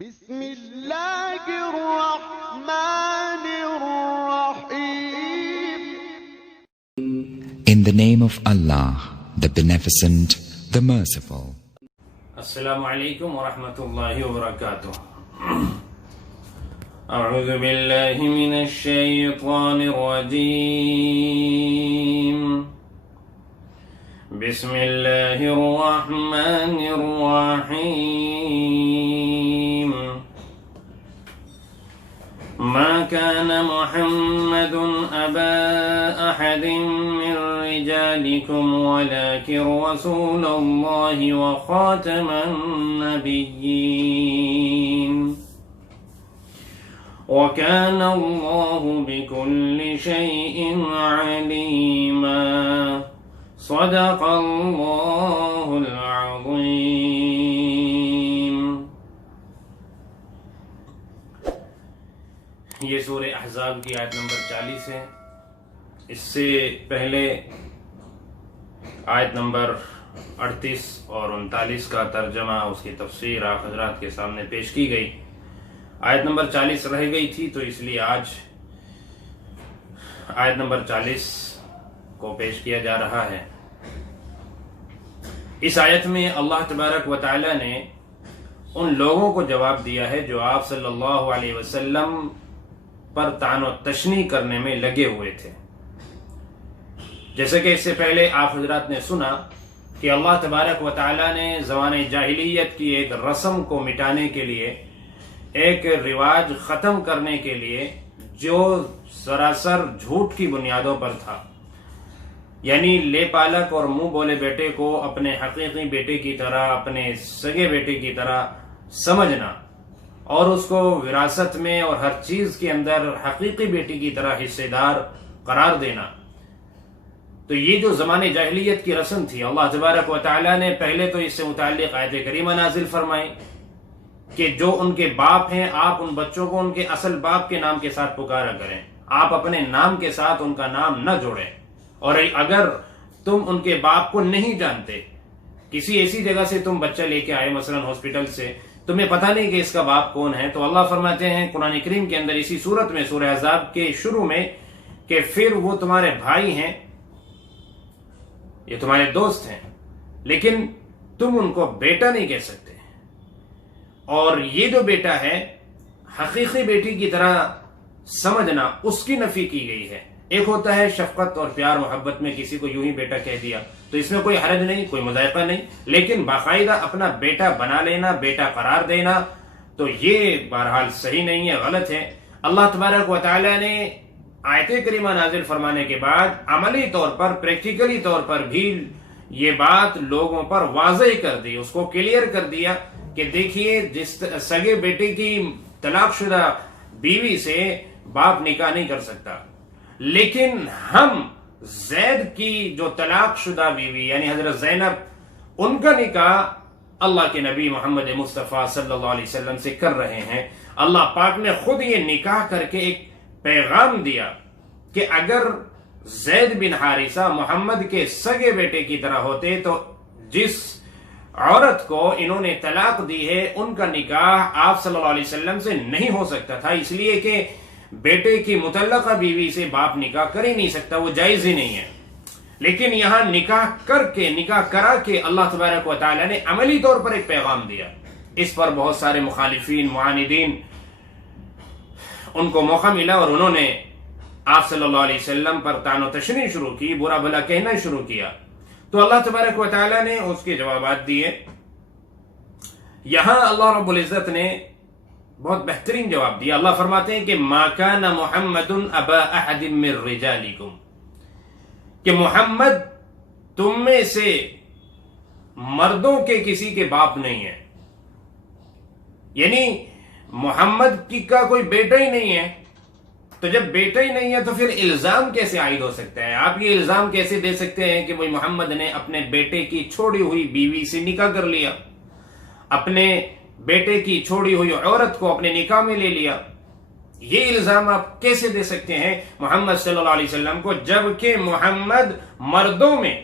بسم اللہ الرحمن الرحیم. In the name of Allah, the Beneficent, the Merciful. السلام علیکم ورحمۃ اللہ وبرکاتہ. اعوذ باللہ من الشیطان الرجیم. بسم اللہ الرحمن الرحیم. ما كان محمد أبا أحد من رجالكم ولكن رسول الله وخاتم النبيين وكان الله بكل شيء عليما. صدق الله العظيم. یہ سورہ احزاب کی آیت نمبر 40 ہے. اس سے پہلے آیت نمبر 38 اور 39 کا ترجمہ، اس کی تفسیر آپ حضرات کے سامنے پیش کی گئی. آیت نمبر 40 رہ گئی تھی، تو اس لیے آج آیت نمبر 40 کو پیش کیا جا رہا ہے. اس آیت میں اللہ تبارک و تعالی نے ان لوگوں کو جواب دیا ہے جو آپ صلی اللہ علیہ وسلم پر طعن و تشنیع کرنے میں لگے ہوئے تھے. جیسے کہ اس سے پہلے آپ حضرات نے سنا کہ اللہ تبارک و تعالی نے زمانہ جاہلیت کی ایک رسم کو مٹانے کے لیے، ایک رواج ختم کرنے کے لیے جو سراسر جھوٹ کی بنیادوں پر تھا، یعنی لے پالک اور منہ بولے بیٹے کو اپنے حقیقی بیٹے کی طرح، اپنے سگے بیٹے کی طرح سمجھنا اور اس کو وراثت میں اور ہر چیز کے اندر حقیقی بیٹی کی طرح حصے دار قرار دینا. تو یہ جو زمانے جاہلیت کی رسم تھی، اللہ تبارک و تعالی نے پہلے تو اس سے متعلق آیت کریمہ نازل فرمائی کہ جو ان کے باپ ہیں، آپ ان بچوں کو ان کے اصل باپ کے نام کے ساتھ پکارا کریں. آپ اپنے نام کے ساتھ ان کا نام نہ جوڑیں. اور اگر تم ان کے باپ کو نہیں جانتے، کسی ایسی جگہ سے تم بچہ لے کے آئے، مثلا ہاسپٹل سے، تمہیں پتہ نہیں کہ اس کا باپ کون ہے، تو اللہ فرماتے ہیں قرآن کریم کے اندر اسی صورت میں سورہ احزاب کے شروع میں کہ پھر وہ تمہارے بھائی ہیں، یہ تمہارے دوست ہیں، لیکن تم ان کو بیٹا نہیں کہہ سکتے. اور یہ جو بیٹا ہے، حقیقی بیٹی کی طرح سمجھنا، اس کی نفی کی گئی ہے. ایک ہوتا ہے شفقت اور پیار محبت میں کسی کو یوں ہی بیٹا کہہ دیا، تو اس میں کوئی حرج نہیں، کوئی مذائقہ نہیں، لیکن باقاعدہ اپنا بیٹا بنا لینا، بیٹا قرار دینا، تو یہ بہرحال صحیح نہیں ہے، غلط ہے. اللہ تبارک و تعالی نے آیت کریمہ نازل فرمانے کے بعد عملی طور پر، پریکٹیکلی طور پر بھی یہ بات لوگوں پر واضح کر دی، اس کو کلیئر کر دیا کہ دیکھیے، جس سگے بیٹے کی طلاق شدہ بیوی سے باپ نکاح نہیں کر سکتا، لیکن ہم زید کی جو طلاق شدہ بیوی یعنی حضرت زینب، ان کا نکاح اللہ کے نبی محمد مصطفیٰ صلی اللہ علیہ وسلم سے کر رہے ہیں. اللہ پاک نے خود یہ نکاح کر کے ایک پیغام دیا کہ اگر زید بن حارثہ محمد کے سگے بیٹے کی طرح ہوتے تو جس عورت کو انہوں نے طلاق دی ہے ان کا نکاح آپ صلی اللہ علیہ وسلم سے نہیں ہو سکتا تھا، اس لیے کہ بیٹے کی متعلقہ بیوی سے باپ نکاح کر ہی نہیں سکتا، وہ جائز ہی نہیں ہے. لیکن یہاں نکاح کرا کے اللہ تبارک و تعالی نے عملی طور پر ایک پیغام دیا. اس پر بہت سارے مخالفین، معاندین، ان کو موقع ملا اور انہوں نے آپ صلی اللہ علیہ وسلم پر طعن و تشنیع شروع کی، برا بھلا کہنا شروع کیا. تو اللہ تبارک و تعالی نے اس کے جوابات دیے. یہاں اللہ رب العزت نے بہت بہترین جواب دیا. اللہ فرماتے ہیں کہ ما کان محمد ابا احد من رجالکم، کہ محمد تم میں سے مردوں کے کسی کے باپ نہیں ہے، یعنی محمد کی کا کوئی بیٹا ہی نہیں ہے. تو جب بیٹا ہی نہیں ہے تو پھر الزام کیسے عائد ہو سکتا ہے؟ آپ یہ الزام کیسے دے سکتے ہیں کہ بھائی محمد نے اپنے بیٹے کی چھوڑی ہوئی بیوی سے نکاح کر لیا، اپنے بیٹے کی چھوڑی ہوئی عورت کو اپنے نکاح میں لے لیا؟ یہ الزام آپ کیسے دے سکتے ہیں محمد صلی اللہ علیہ وسلم کو، جبکہ محمد مردوں میں،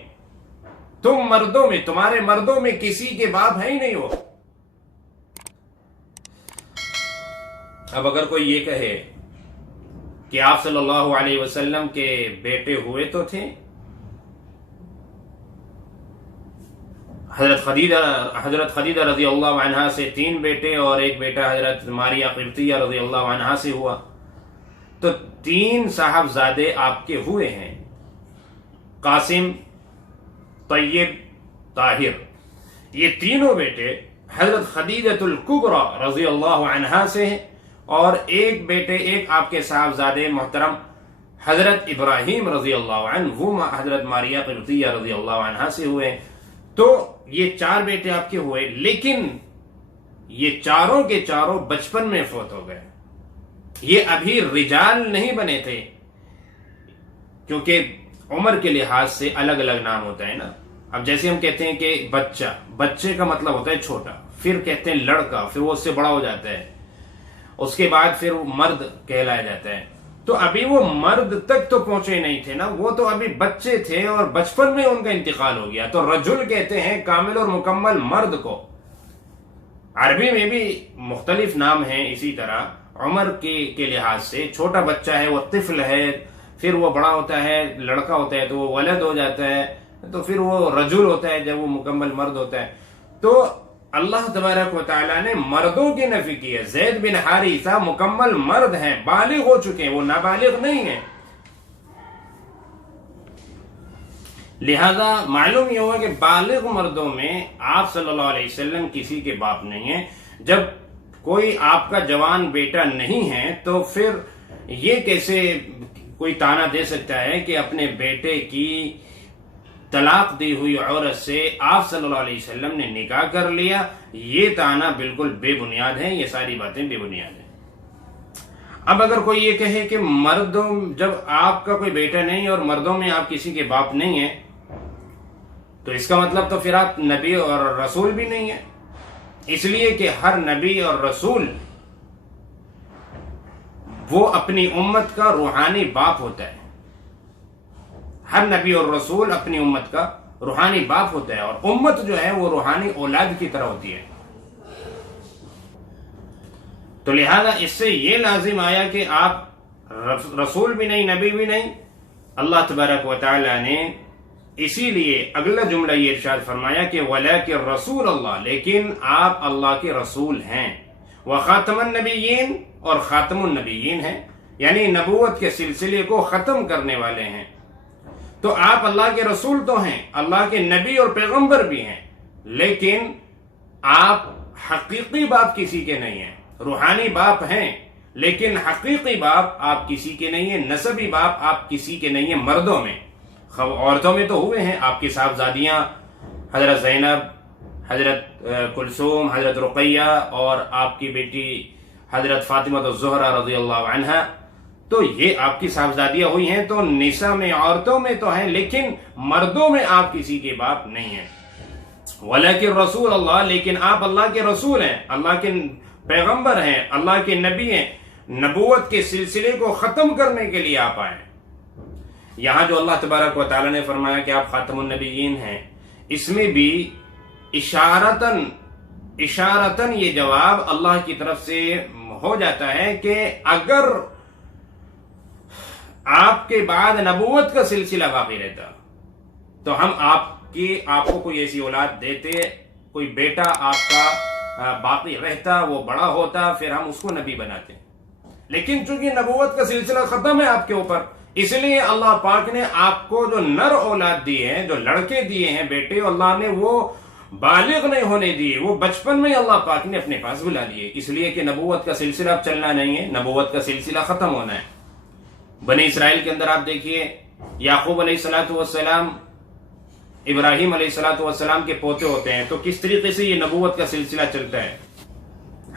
تمہارے مردوں میں کسی کے باپ ہے ہی نہیں. ہو اب اگر کوئی یہ کہے کہ آپ صلی اللہ علیہ وسلم کے بیٹے ہوئے تو تھے، حضرت خدیجہ رضی اللہ عنہا سے 3 بیٹے اور ایک بیٹا حضرت ماریہ قبطیہ رضی اللہ عنہا سے ہوا، تو 3 صاحبزادے آپ کے ہوئے ہیں، قاسم، طیب، طاہر۔ یہ تینوں بیٹے حضرت خدیجہ الکبریٰ رضی اللہ عنہا سے ہیں، اور ایک بیٹے، ایک آپ کے صاحبزادے محترم حضرت ابراہیم رضی اللہ عنہ، وہ حضرت ماریہ قبطیہ رضی اللہ عنہا سے ہوئے۔ تو یہ 4 بیٹے آپ کے ہوئے، لیکن یہ چاروں کے چاروں بچپن میں فوت ہو گئے۔ یہ ابھی رجال نہیں بنے تھے، کیونکہ عمر کے لحاظ سے الگ الگ نام ہوتا ہے نا۔ اب جیسے ہم کہتے ہیں کہ بچہ، بچے کا مطلب ہوتا ہے چھوٹا، پھر کہتے ہیں لڑکا، پھر وہ اس سے بڑا ہو جاتا ہے، اس کے بعد پھر مرد کہلایا جاتا ہے۔ تو ابھی وہ مرد تک تو پہنچے نہیں تھے نا، وہ تو ابھی بچے تھے اور بچپن میں ان کا انتقال ہو گیا۔ تو رجل کہتے ہیں کامل اور مکمل مرد کو۔ عربی میں بھی مختلف نام ہیں اسی طرح عمر کے لحاظ سے۔ چھوٹا بچہ ہے وہ طفل ہے، پھر وہ بڑا ہوتا ہے لڑکا ہوتا ہے تو وہ ولد ہو جاتا ہے، تو پھر وہ رجل ہوتا ہے جب وہ مکمل مرد ہوتا ہے۔ تو اللہ تبارک و تعالیٰ نے مردوں کی نفی کی ہے۔ زید بن حارثہ مکمل مرد ہیں، بالغ ہو چکے ہیں، وہ نابالغ نہیں ہیں۔ لہذا معلوم یہ ہوا کہ بالغ مردوں میں آپ صلی اللہ علیہ وسلم کسی کے باپ نہیں ہیں۔ جب کوئی آپ کا جوان بیٹا نہیں ہے تو پھر یہ کیسے کوئی تانا دے سکتا ہے کہ اپنے بیٹے کی طلاق دی ہوئی عورت سے آپ صلی اللہ علیہ وسلم نے نکاح کر لیا؟ یہ تانا بالکل بے بنیاد ہے، یہ ساری باتیں بے بنیاد ہیں۔ اب اگر کوئی یہ کہے کہ مردوں، جب آپ کا کوئی بیٹا نہیں اور مردوں میں آپ کسی کے باپ نہیں ہیں، تو اس کا مطلب تو پھر آپ نبی اور رسول بھی نہیں ہیں، اس لیے کہ ہر نبی اور رسول وہ اپنی امت کا روحانی باپ ہوتا ہے۔ ہر نبی اور رسول اپنی امت کا روحانی باپ ہوتا ہے، اور امت جو ہے وہ روحانی اولاد کی طرح ہوتی ہے۔ تو لہذا اس سے یہ لازم آیا کہ آپ رسول بھی نہیں، نبی بھی نہیں۔ اللہ تبارک و تعالی نے اسی لیے اگلا جملہ یہ ارشاد فرمایا کہ وَلَكِنْ رسول اللہ، لیکن آپ اللہ کے رسول ہیں، وَخَاتَمَ النَّبِيِّينَ، اور خاتم النبیین ہیں، یعنی نبوت کے سلسلے کو ختم کرنے والے ہیں۔ تو آپ اللہ کے رسول تو ہیں، اللہ کے نبی اور پیغمبر بھی ہیں، لیکن آپ حقیقی باپ کسی کے نہیں ہیں۔ روحانی باپ ہیں لیکن حقیقی باپ آپ کسی کے نہیں ہیں، نسبی باپ آپ کسی کے نہیں ہیں۔ مردوں میں، عورتوں میں تو ہوئے ہیں، آپ کی صاحبزادیاں حضرت زینب، حضرت کلثوم، حضرت رقیہ، اور آپ کی بیٹی حضرت فاطمہ الزہرا رضی اللہ عنہا، تو یہ آپ کی صاحبزادیاں ہوئی ہیں۔ تو نساء میں، عورتوں میں تو ہیں، لیکن مردوں میں آپ کسی کے باپ نہیں ہیں۔ وَلَكِنْ رسول اللہ، لیکن آپ اللہ کے رسول ہیں، اللہ کے پیغمبر ہیں، اللہ کے نبی ہیں، نبوت کے سلسلے کو ختم کرنے کے لیے آپ آئے۔ یہاں جو اللہ تبارک و تعالیٰ نے فرمایا کہ آپ خاتم النبیین ہیں، اس میں بھی اشارتاً یہ جواب اللہ کی طرف سے ہو جاتا ہے کہ اگر آپ کے بعد نبوت کا سلسلہ باقی رہتا تو ہم آپ کو کوئی ایسی اولاد دیتے، کوئی بیٹا آپ کا باقی رہتا، وہ بڑا ہوتا، پھر ہم اس کو نبی بناتے۔ لیکن چونکہ نبوت کا سلسلہ ختم ہے آپ کے اوپر، اس لیے اللہ پاک نے آپ کو جو نر اولاد دیے ہیں، جو لڑکے دیے ہیں بیٹے، اللہ نے وہ بالغ نہیں ہونے دیے، وہ بچپن میں اللہ پاک نے اپنے پاس بلا لیے، اس لیے کہ نبوت کا سلسلہ اب چلنا نہیں ہے، نبوت کا سلسلہ ختم ہونا ہے۔ بنی اسرائیل کے اندر آپ دیکھیے، یعقوب علیہ السلام ابراہیم علیہ السلام کے پوتے ہوتے ہیں، تو کس طریقے سے یہ نبوت کا سلسلہ چلتا ہے۔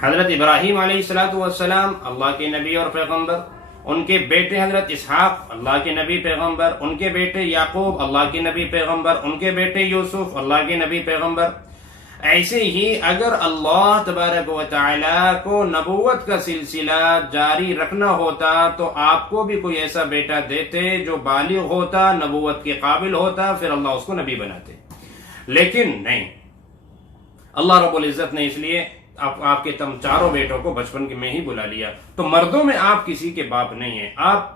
حضرت ابراہیم علیہ السلام اللہ کے نبی اور پیغمبر، ان کے بیٹے حضرت اسحاق اللہ کے نبی پیغمبر، ان کے بیٹے یعقوب اللہ کے نبی پیغمبر، ان کے بیٹے یوسف اللہ کے نبی پیغمبر۔ ایسے ہی اگر اللہ تبارک و تعالیٰ کو نبوت کا سلسلہ جاری رکھنا ہوتا تو آپ کو بھی کوئی ایسا بیٹا دیتے جو بالغ ہوتا، نبوت کے قابل ہوتا، پھر اللہ اس کو نبی بناتے۔ لیکن نہیں، اللہ رب العزت نے اس لیے آپ کے تم چاروں بیٹوں کو بچپن میں ہی بلا لیا. تو مردوں میں آپ کسی کے باپ نہیں ہیں, آپ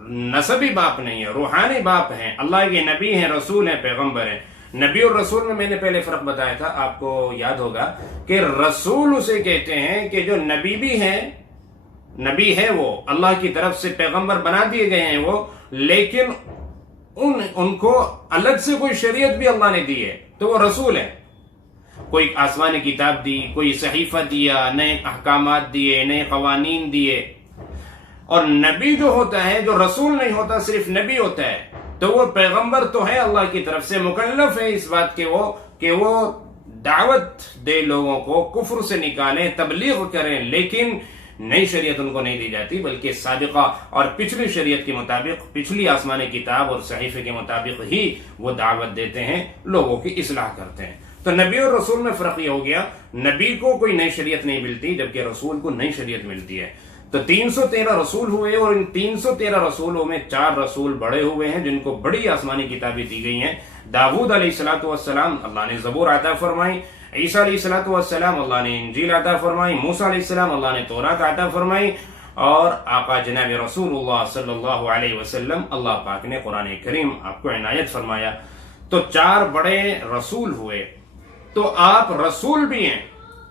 نسبی باپ نہیں ہیں, روحانی باپ ہیں, اللہ کے نبی ہیں, رسول ہیں, پیغمبر ہیں. نبی اور رسول میں نے پہلے فرق بتایا تھا, آپ کو یاد ہوگا کہ رسول اسے کہتے ہیں کہ جو نبی بھی ہیں, نبی ہے وہ اللہ کی طرف سے پیغمبر بنا دیے گئے ہیں وہ, لیکن ان کو الگ سے کوئی شریعت بھی اللہ نے دی ہے تو وہ رسول ہے. کوئی آسمانی کتاب دی, کوئی صحیفہ دیا, نئے احکامات دیے, نئے قوانین دیے. اور نبی جو ہوتا ہے, جو رسول نہیں ہوتا, صرف نبی ہوتا ہے, تو وہ پیغمبر تو ہے اللہ کی طرف سے, مکلف ہے اس بات کہ وہ دعوت دے لوگوں کو, کفر سے نکالیں, تبلیغ کریں, لیکن نئی شریعت ان کو نہیں دی جاتی بلکہ سابقہ اور پچھلی شریعت کے مطابق, پچھلی آسمانی کتاب اور صحیفے کے مطابق ہی وہ دعوت دیتے ہیں, لوگوں کی اصلاح کرتے ہیں. تو نبی اور رسول میں فرق یہ ہو گیا, نبی کو کوئی نئی شریعت نہیں ملتی جبکہ رسول کو نئی شریعت ملتی ہے. تو 313 رسول ہوئے, اور ان 313 رسولوں میں 4 رسول بڑے ہوئے ہیں جن کو بڑی آسمانی کتابیں دی گئی ہیں. داؤد علیہ السلام اللہ نے زبور عطا فرمائی, عیسیٰ علیہ السلام اللہ نے انجیل عطا فرمائی, موسیٰ علیہ السلام اللہ نے تورات عطا فرمائی, اور آقا جناب رسول اللہ صلی اللہ علیہ وسلم اللہ پاک نے قرآن کریم آپ کو عنایت فرمایا. تو 4 بڑے رسول ہوئے. تو آپ رسول بھی ہیں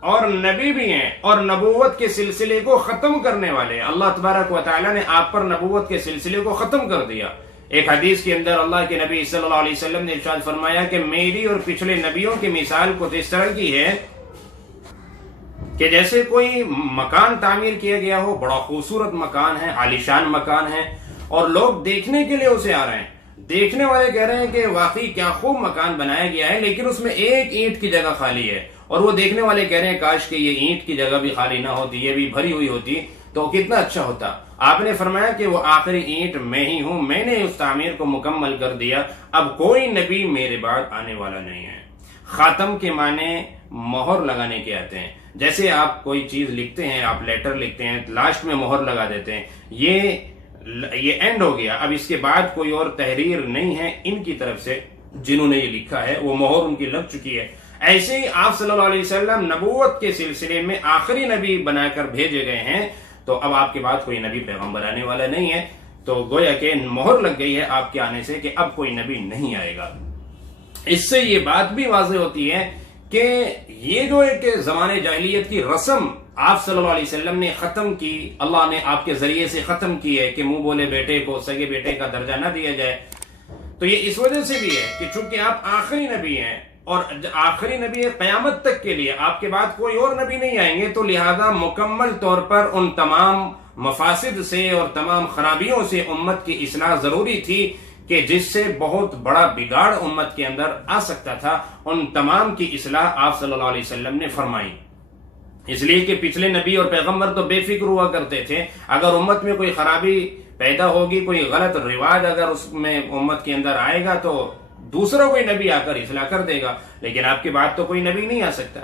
اور نبی بھی ہیں, اور نبوت کے سلسلے کو ختم کرنے والے ہیں. اللہ تبارک و تعالیٰ نے آپ پر نبوت کے سلسلے کو ختم کر دیا. ایک حدیث کے اندر اللہ کے نبی صلی اللہ علیہ وسلم نے ارشاد فرمایا کہ میری اور پچھلے نبیوں کی مثال کچھ اس طرح کی ہے کہ جیسے کوئی مکان تعمیر کیا گیا ہو, بڑا خوبصورت مکان ہے, عالیشان مکان ہے, اور لوگ دیکھنے کے لیے اسے آ رہے ہیں. دیکھنے والے کہہ رہے ہیں کہ واقعی کیا خوب مکان بنایا گیا ہے, لیکن اس میں ایک اینٹ کی جگہ خالی ہے, اور وہ دیکھنے والے کہہ رہے ہیں کاش کہ یہ اینٹ کی جگہ بھی خالی نہ ہوتی, یہ بھی بھری ہوئی ہوتی تو کتنا اچھا ہوتا. آپ نے فرمایا کہ وہ آخری اینٹ میں ہی ہوں, میں نے اس تعمیر کو مکمل کر دیا, اب کوئی نبی میرے بعد آنے والا نہیں ہے. خاتم کے معنی مہر لگانے کے آتے ہیں. جیسے آپ کوئی چیز لکھتے ہیں, آپ لیٹر لکھتے ہیں, لاسٹ میں مہر لگا دیتے ہیں, یہ اینڈ ہو گیا, اب اس کے بعد کوئی اور تحریر نہیں ہے ان کی طرف سے, جنہوں نے یہ لکھا ہے وہ مہر ان کی لگ چکی ہے. ایسے ہی آپ صلی اللہ علیہ وسلم نبوت کے سلسلے میں آخری نبی بنا کر بھیجے گئے ہیں, تو اب آپ کے بعد کوئی نبی پیغمبر آنے والا نہیں ہے. تو گویا کہ مہر لگ گئی ہے آپ کے آنے سے کہ اب کوئی نبی نہیں آئے گا. اس سے یہ بات بھی واضح ہوتی ہے کہ یہ جو ایک زمانے جاہلیت کی رسم آپ صلی اللہ علیہ وسلم نے ختم کی, اللہ نے آپ کے ذریعے سے ختم کی ہے کہ منہ بولے بیٹے کو سگے بیٹے کا درجہ نہ دیا جائے, تو یہ اس وجہ سے بھی ہے کہ چونکہ آپ آخری نبی ہیں, اور آخری نبی قیامت تک کے لیے, آپ کے بعد کوئی اور نبی نہیں آئیں گے, تو لہذا مکمل طور پر ان تمام مفاسد سے اور تمام خرابیوں سے امت کی اصلاح ضروری تھی کہ جس سے بہت بڑا بگاڑ امت کے اندر آ سکتا تھا, ان تمام کی اصلاح آپ صلی اللہ علیہ وسلم نے فرمائی. اس لیے کہ پچھلے نبی اور پیغمبر تو بے فکر ہوا کرتے تھے, اگر امت میں کوئی خرابی پیدا ہوگی, کوئی غلط رواج اگر اس میں امت کے اندر آئے گا, تو دوسرا کوئی نبی آ کر اصلاح کر دے گا. لیکن آپ کے بعد تو کوئی نبی نہیں آ سکتا.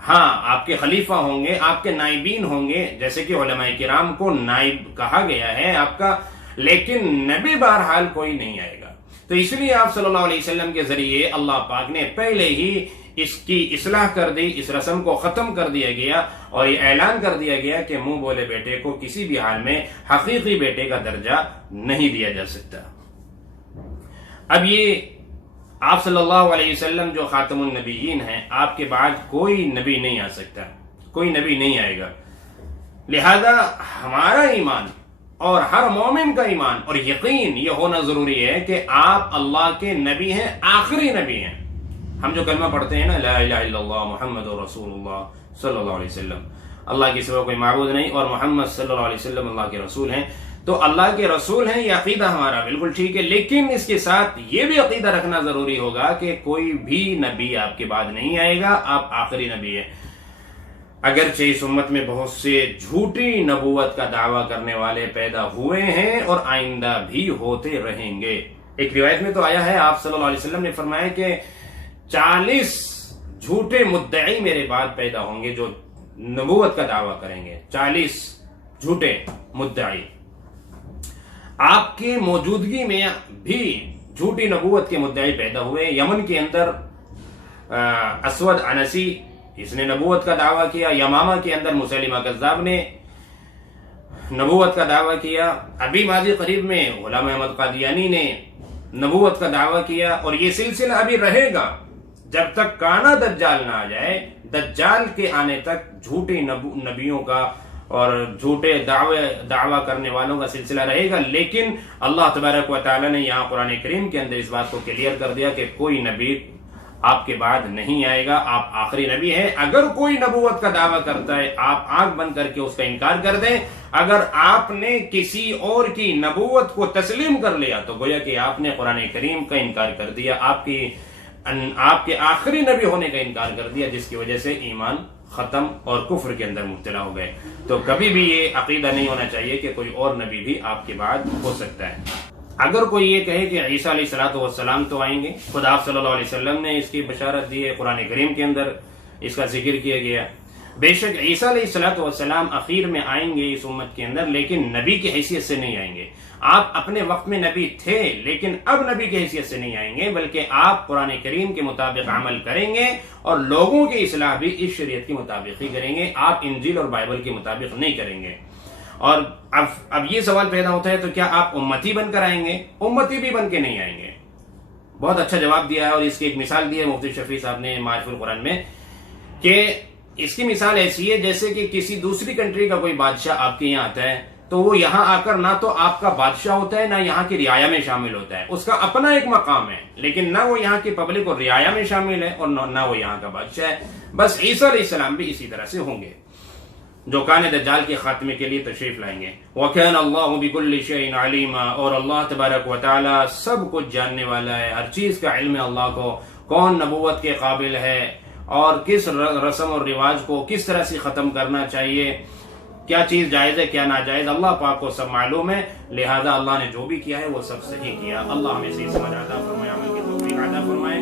ہاں, آپ کے خلیفہ ہوں گے, آپ کے نائبین ہوں گے, جیسے کہ علماء کرام کو نائب کہا گیا ہے آپ کا, لیکن نبی بہرحال کوئی نہیں آئے گا. تو اس لیے آپ صلی اللہ علیہ وسلم کے ذریعے اللہ پاک نے پہلے ہی اس کی اصلاح کر دی, اس رسم کو ختم کر دیا گیا, اور یہ اعلان کر دیا گیا کہ منہ بولے بیٹے کو کسی بھی حال میں حقیقی بیٹے کا درجہ نہیں دیا جا سکتا. اب یہ آپ صلی اللہ علیہ وسلم جو خاتم النبیین ہیں, آپ کے بعد کوئی نبی نہیں آ سکتا, کوئی نبی نہیں آئے گا. لہذا ہمارا ایمان اور ہر مومن کا ایمان اور یقین یہ ہونا ضروری ہے کہ آپ اللہ کے نبی ہیں, آخری نبی ہیں. ہم جو کلمہ پڑھتے ہیں نا, لا الہ الا اللہ محمد رسول اللہ صلی اللہ علیہ وسلم, اللہ کے سوا کوئی معبود نہیں, اور محمد صلی اللہ علیہ وسلم اللہ کے رسول ہیں, تو اللہ کے رسول ہیں, یہ عقیدہ ہمارا بالکل ٹھیک ہے. لیکن اس کے ساتھ یہ بھی عقیدہ رکھنا ضروری ہوگا کہ کوئی بھی نبی آپ کے بعد نہیں آئے گا, آپ آخری نبی ہیں. اگرچہ اس امت میں بہت سے جھوٹی نبوت کا دعویٰ کرنے والے پیدا ہوئے ہیں اور آئندہ بھی ہوتے رہیں گے. ایک روایت میں تو آیا ہے, آپ صلی اللہ علیہ وسلم نے فرمایا کہ 40 جھوٹے مدعی میرے بعد پیدا ہوں گے جو نبوت کا دعویٰ کریں گے. 40 جھوٹے مدعی. آپ کی موجودگی میں بھی جھوٹی نبوت کے مدعی پیدا ہوئے. یمن کے اندر اسود عنسی اس نے نبوت کا دعویٰ کیا، یمامہ کے اندر مسیلمہ کذاب نے نبوت کا دعویٰ کیا، ابھی ماضی قریب میں غلام احمد قادیانی نے نبوت کا دعویٰ کیا، اور یہ سلسلہ ابھی رہے گا جب تک کانا دجال نہ آ جائے۔ دجال کے آنے تک جھوٹے نبیوں کا اور جھوٹے دعویٰ کرنے والوں کا سلسلہ رہے گا، لیکن اللہ تبارک و تعالیٰ نے یہاں قرآن کریم کے اندر اس بات کو کلیئر کر دیا کہ کوئی نبی آپ کے بعد نہیں آئے گا، آپ آخری نبی ہیں۔ اگر کوئی نبوت کا دعویٰ کرتا ہے آپ آنکھ بند کر کے اس کا انکار کر دیں۔ اگر آپ نے کسی اور کی نبوت کو تسلیم کر لیا تو گویا کہ آپ نے قرآن کریم کا انکار کر دیا، آپ کے آخری نبی ہونے کا انکار کر دیا، جس کی وجہ سے ایمان ختم اور کفر کے اندر مبتلا ہو گئے۔ تو کبھی بھی یہ عقیدہ نہیں ہونا چاہیے کہ کوئی اور نبی بھی آپ کے بعد ہو سکتا ہے۔ اگر کوئی یہ کہے کہ عیسیٰ علیہ السلام تو آئیں گے، خود آپ صلی اللہ علیہ وسلم نے اس کی بشارت دی ہے، قرآن کریم کے اندر اس کا ذکر کیا گیا۔ بے شک عیسیٰ علیہ السلام اخیر میں آئیں گے اس امت کے اندر، لیکن نبی کی حیثیت سے نہیں آئیں گے۔ آپ اپنے وقت میں نبی تھے لیکن اب نبی کی حیثیت سے نہیں آئیں گے، بلکہ آپ قرآن کریم کے مطابق عمل کریں گے اور لوگوں کی اصلاح بھی اس شریعت کے مطابق ہی کریں گے، آپ انجیل اور بائبل کے مطابق نہیں کریں گے۔ اور اب یہ سوال پیدا ہوتا ہے تو کیا آپ امتی بن کر آئیں گے؟ امتی بھی بن کے نہیں آئیں گے۔ بہت اچھا جواب دیا ہے، اور اس کی ایک مثال دی ہے مفتی شفیع صاحب نے معارف القرآن میں، کہ اس کی مثال ایسی ہے جیسے کہ کسی دوسری کنٹری کا کوئی بادشاہ آپ کے یہاں آتا ہے تو وہ یہاں آ کر نہ تو آپ کا بادشاہ ہوتا ہے نہ یہاں کی رعایا میں شامل ہوتا ہے، اس کا اپنا ایک مقام ہے، لیکن نہ وہ یہاں کی پبلک اور رعایا میں شامل ہے اور نہ وہ یہاں کا بادشاہ ہے۔ بس عیسیٰ علیہ السلام بھی اسی طرح سے ہوں گے، جو کان دجال کے خاتمے کے لیے تشریف لائیں گے۔ وَكَانَ اللَّهُ بِكُلِّ شَيْءٍ عَلِيمًا، اور اللہ تبارک و تعالی سب کچھ جاننے والا ہے، ہر چیز کا علم ہے اللہ کو، کون نبوت کے قابل ہے اور کس رسم اور رواج کو کس طرح سے ختم کرنا چاہیے، کیا چیز جائز ہے کیا ناجائز، اللہ پاک کو سب معلوم ہے، لہذا اللہ نے جو بھی کیا ہے وہ سب صحیح کیا۔ اللہ ہمیں صحیح سمجھ عطا فرمائے، عمل کی توفیق عطا فرمائے۔